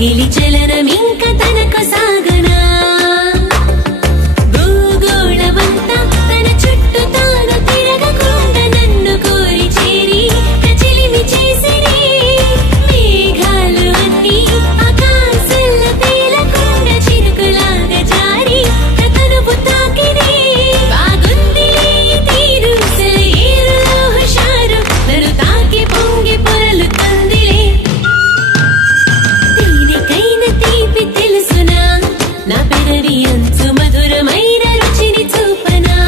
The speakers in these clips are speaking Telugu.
గిలి చలనం ఇంక తనకు సాగనా భూగోళమంతా తన చుట్టూ తాను తిరగకుండా నన్ను కోరి చేరి కచిలిమి చేసిరి మేఘాలు అన్ని ఆకాశంలో తేలకుండా చిరుకులాగా జారి తనుపు తాకిని బాగుంది తీరు సెలయేరులో హుషారు నన్ను తాకి పొంగి పొరలుతుందిలే నా పెదవి అంచు మధురమైన రుచిని చూపనా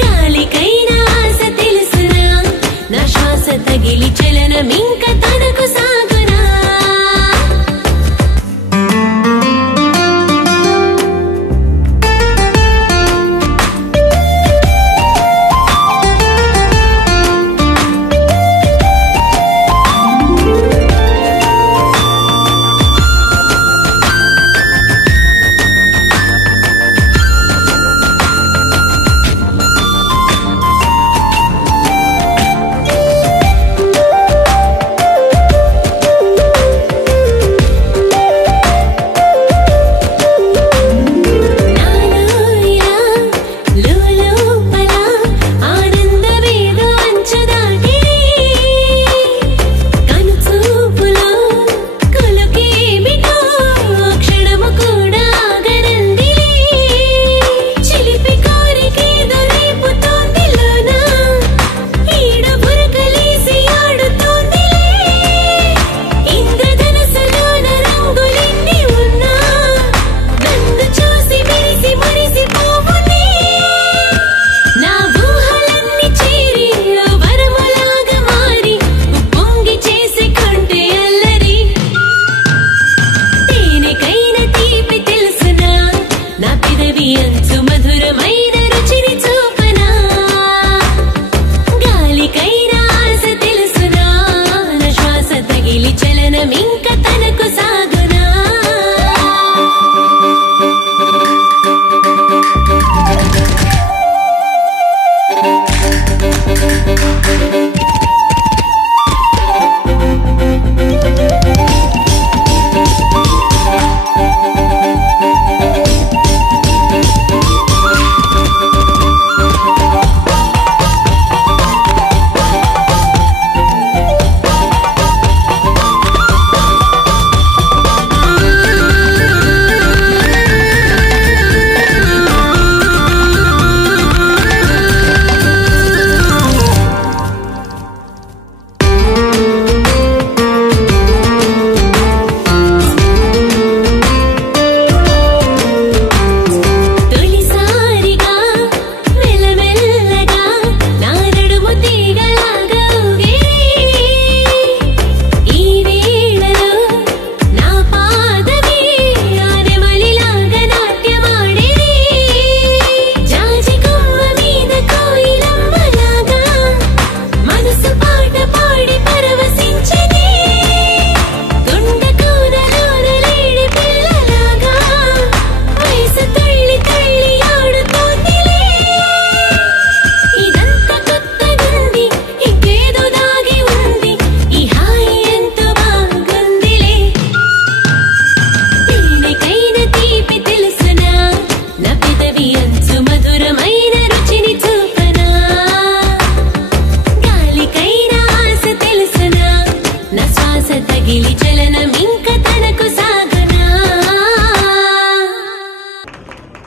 గాలికైనా ఆశ తెలుసునా నా శ్వాస తగిలి చలనం ఇంక తనకు సాగునా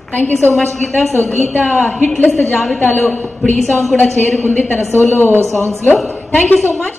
Thank you so much, Geeta. So, Geeta hit list జాబితాలో ఇప్పుడు ఈ సాంగ్ కూడా చేరుకుంది తన సోలో సాంగ్స్ లో. Thank you so much.